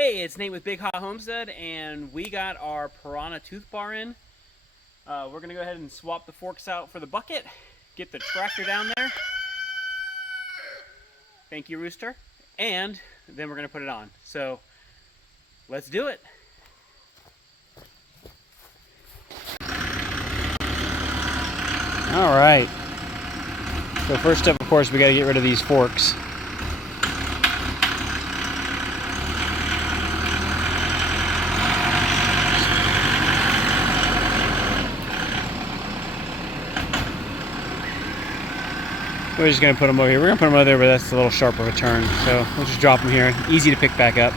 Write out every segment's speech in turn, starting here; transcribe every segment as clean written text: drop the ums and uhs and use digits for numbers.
Hey, it's Nate with Big Hot Homestead, and we got our Piranha tooth bar in. We're going to go ahead and swap the forks out for the bucket, get the tractor down there. Thank you, Rooster. And then we're going to put it on. So, let's do it. All right. So first step, of course, we got to get rid of these forks. We're just going to put them over here. We're going to put them over there, but that's a little sharp of a turn. So we'll just drop them here. Easy to pick back up.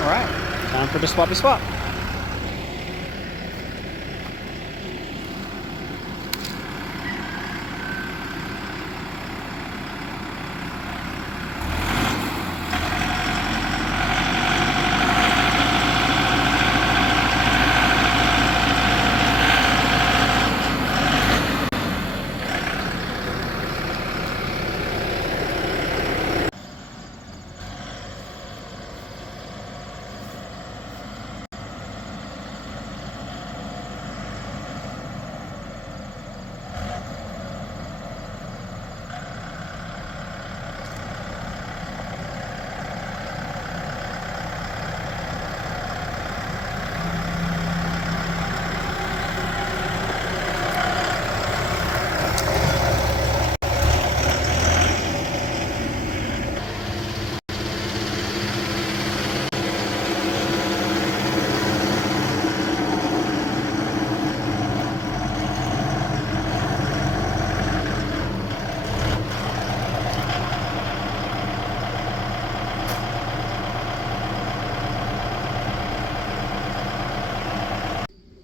Alright, time for the swappy swap.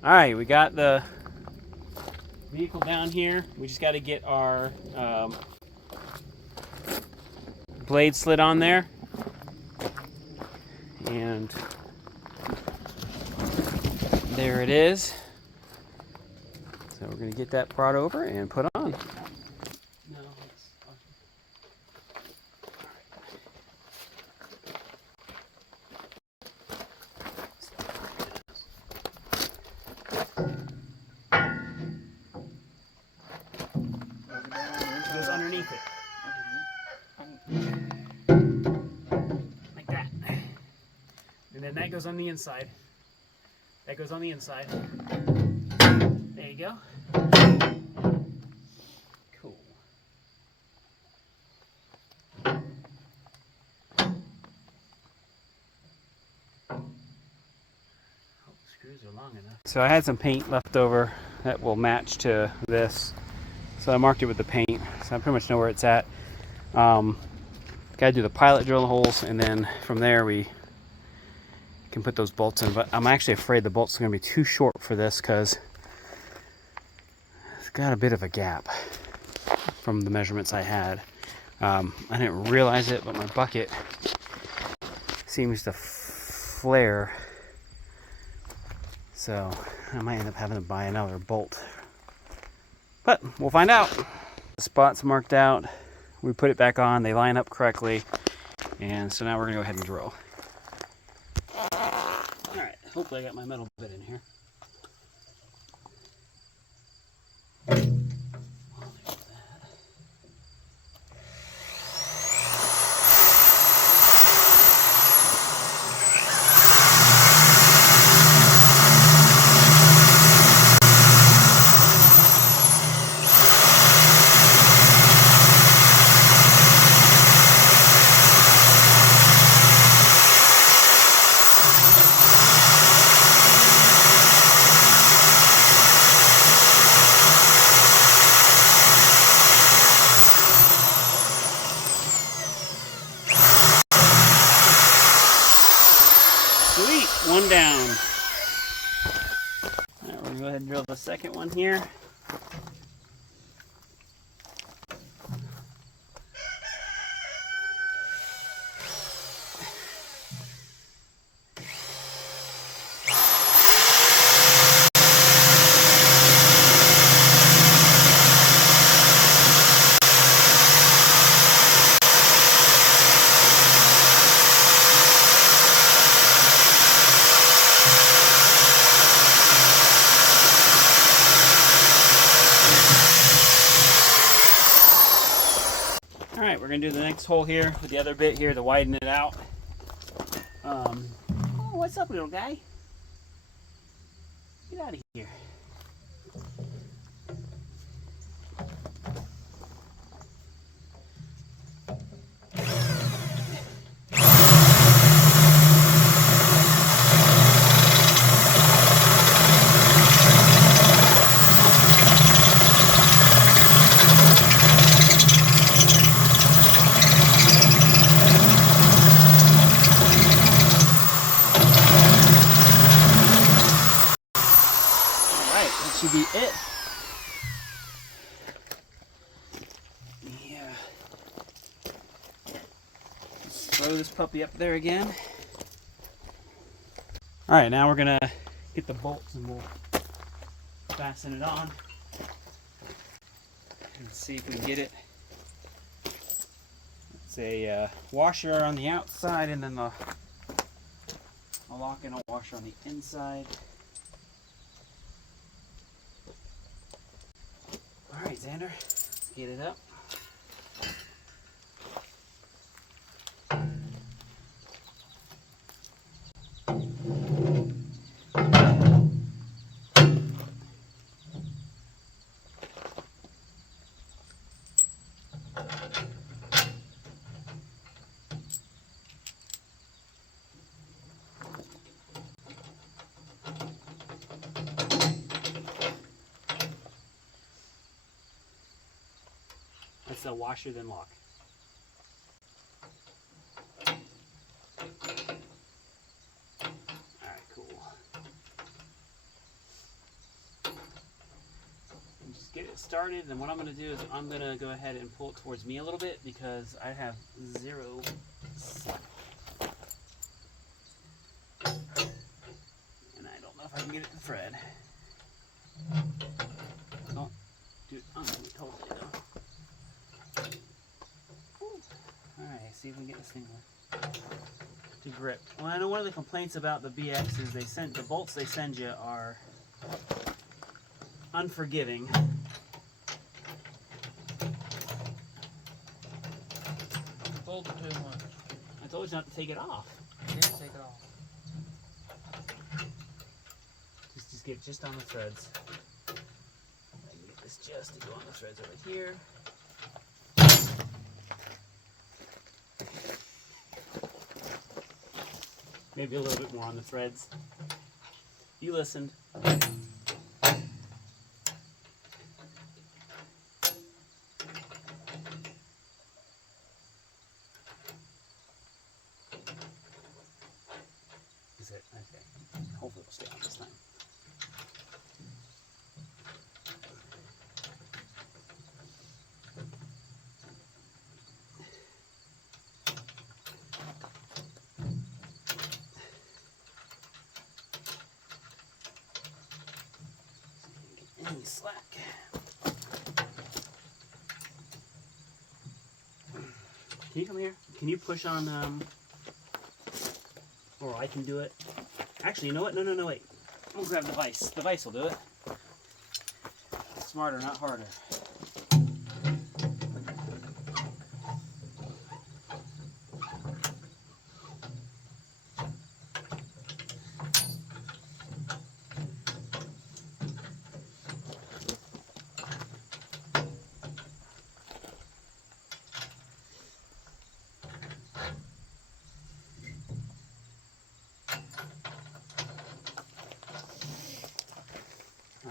All right, we got the vehicle down here. We just got to get our blade slid on there. And there it is. So we're going to get that brought over and put on. Goes underneath it. Like that. And then that goes on the inside. That goes on the inside. There you go. Cool. Hope the screws are long enough. So I had some paint left over that will match to this. So I marked it with the paint, so I pretty much know where it's at. Got to do the pilot drill holes, and then from there we can put those bolts in. But I'm actually afraid the bolts are going to be too short for this because it's got a bit of a gap from the measurements I had. I didn't realize it, but my bucket seems to flare. So I might end up having to buy another bolt. But we'll find out. The spots marked out. We put it back on. They line up correctly. And so now we're going to go ahead and drill. Alright, hopefully I got my metal bit in here. one down. All right, we're gonna go ahead and drill the second one here. Alright, we're going to do the next hole here with the other bit here to widen it out. Oh, what's up, little guy? Get out of here. That should be it. Yeah. Let's throw this puppy up there again. Alright, now we're gonna get the bolts and we'll fasten it on. And see if we can get it. It's a washer on the outside and then a lock and a washer on the inside. Alright, Xander, let's get it up. That's the washer then lock. Alright, cool. And just get it started, and what I'm going to do is I'm going to go ahead and pull it towards me a little bit because I have zero slack. And I don't know if I can get it to thread. Don't do it totally though. Alright, see if we can get this thing to grip. Well, I know one of the complaints about the BX is the bolts they send you are unforgiving. Bolt too much. I told you not to take it off. Didn't take it off. Just get it just on the threads. I can get this just to go on the threads over here. Maybe a little bit more on the threads. You listened. Is it? Okay. Hopefully it'll stay on this time. Any slack. Can you come here? Can you push on, or I can do it? Actually, you know what? No, wait. I'm gonna grab the vise. The vise will do it. Smarter, not harder.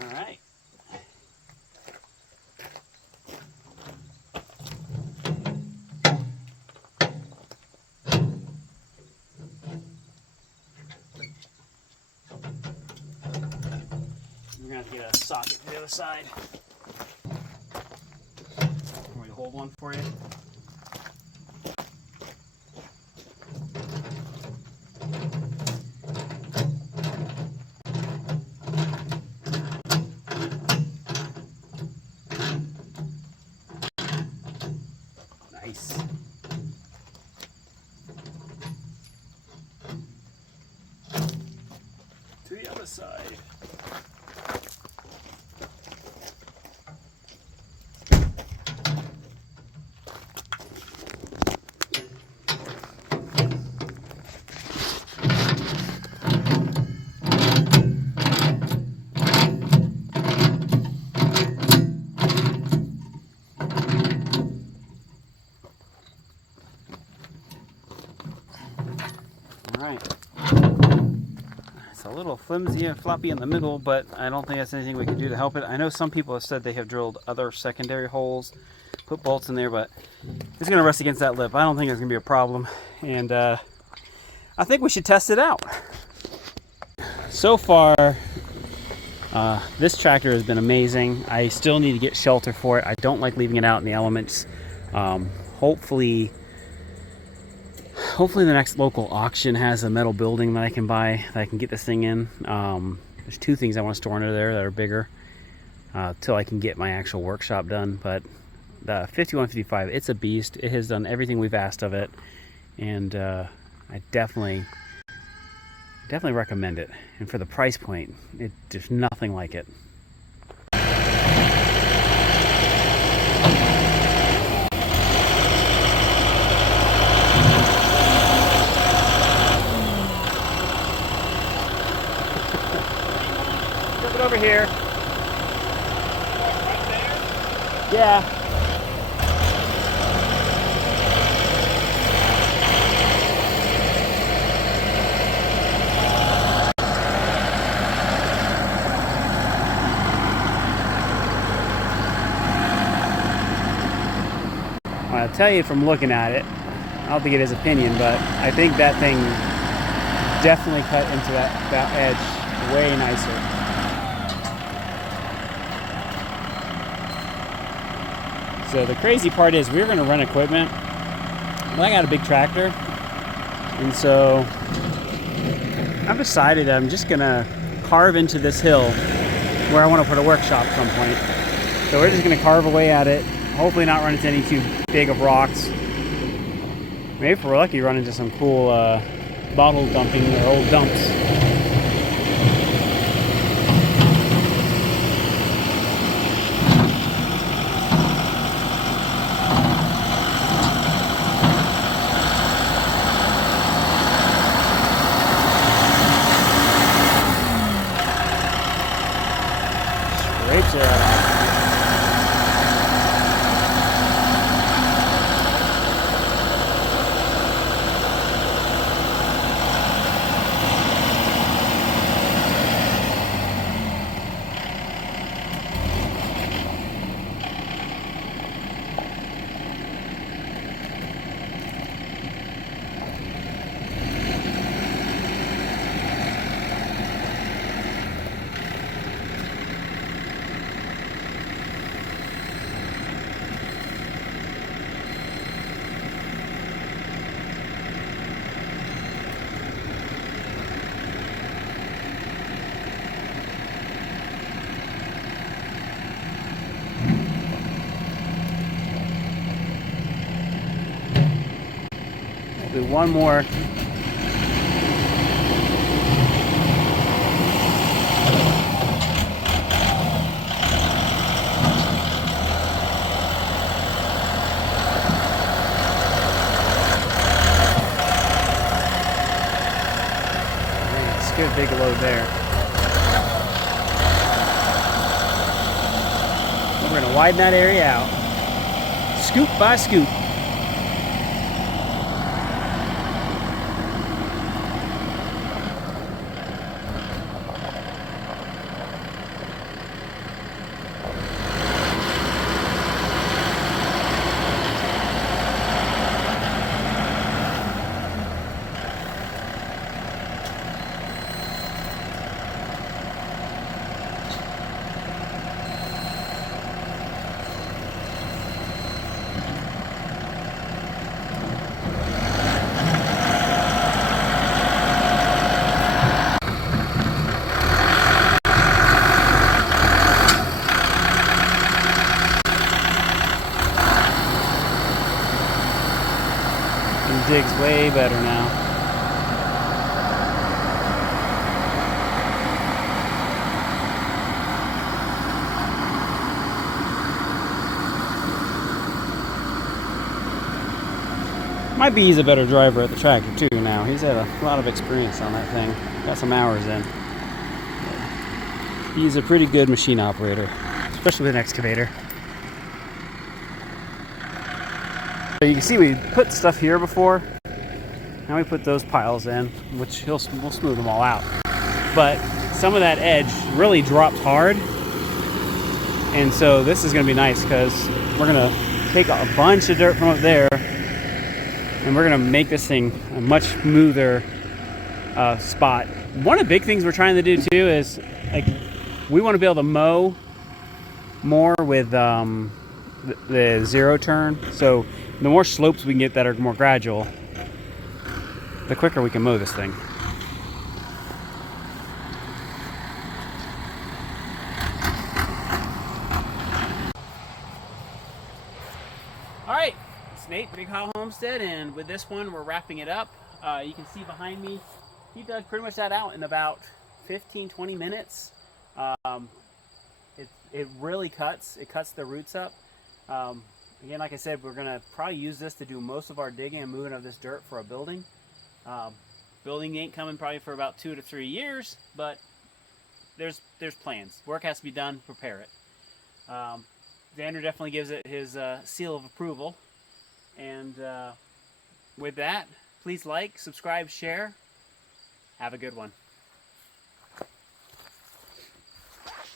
Alright. to get a socket to the other side. Want me to hold one for you? Nice. To the other side. Alright. It's a little flimsy and floppy in the middle, but I don't think that's anything we can do to help it. I know some people have said they have drilled other secondary holes, put bolts in there, but it's going to rust against that lip. I don't think it's going to be a problem, and I think we should test it out. So far, this tractor has been amazing. I still need to get shelter for it. I don't like leaving it out in the elements. Hopefully the next local auction has a metal building that I can buy, that I can get this thing in. There's two things I want to store under there that are bigger till I can get my actual workshop done. But the 5155, it's a beast. It has done everything we've asked of it, and I definitely recommend it. And for the price point, there's nothing like it. Over here. Right there? Yeah. I'll tell you from looking at it, I don't think it is opinion, but I think that thing definitely cut into that edge way nicer. So the crazy part is we were going to rent equipment, but I got a big tractor, and so I've decided I'm just going to carve into this hill where I want to put a workshop at some point. So we're just going to carve away at it, hopefully not run into any too big of rocks. Maybe if we're lucky, run into some cool bottle dumping or old dumps. Do one more. It's a good big load there. We're going to widen that area out, scoop by scoop. And digs way better now. Might be he's a better driver at the tractor too now. He's had a lot of experience on that thing. Got some hours in. He's a pretty good machine operator, especially with an excavator. So you can see we put stuff here before. Now we put those piles in, which we'll smooth them all out. But some of that edge really dropped hard. And so this is gonna be nice because we're gonna take a bunch of dirt from up there and we're gonna make this thing a much smoother spot. One of the big things we're trying to do too is like we want to be able to mow more with the zero turn. So the more slopes we can get that are more gradual, the quicker we can mow this thing. All right, it's Nate, Big Hot Homestead, and with this one, we're wrapping it up. You can see behind me, he dug pretty much that out in about 15-20 minutes. It really cuts. It cuts the roots up. Again, like I said, we're gonna probably use this to do most of our digging and moving of this dirt for a building. Building ain't coming probably for about 2 to 3 years, but there's plans. Work has to be done. Prepare it. Xander definitely gives it his seal of approval. And with that, please like, subscribe, share. Have a good one.